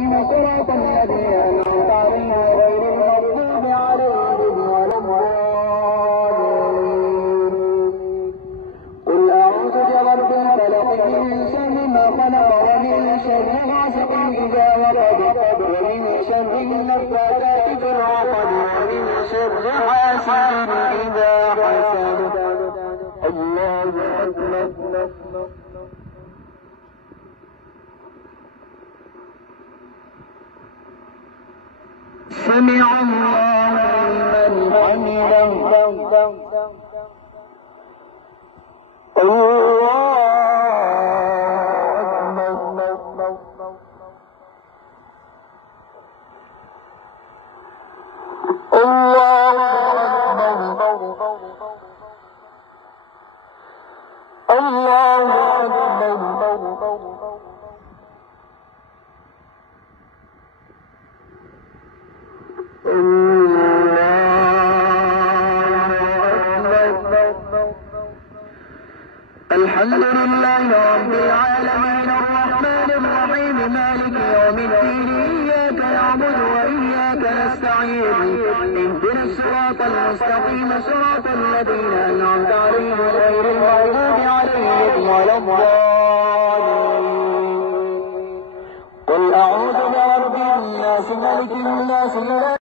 المستقيم صراط الذين أنعمت عليهم غير المغضوب عليهم ولا الضالين. قل أعوذ برب الفلق من شر ما خلق ومن شر غاسق إذا وقب ومن شر النفاثات في العقد ومن شر حاسد إذا حسد. الله أكبر. سمع الله لمن حمده. الحمد لله رب العالمين الرحمن الرحيم مالك يوم الدين إياك نعبد وإياك نستعين اهدنا الصراط المستقيم صراط الذين أنعمت عليهم غير المغضوب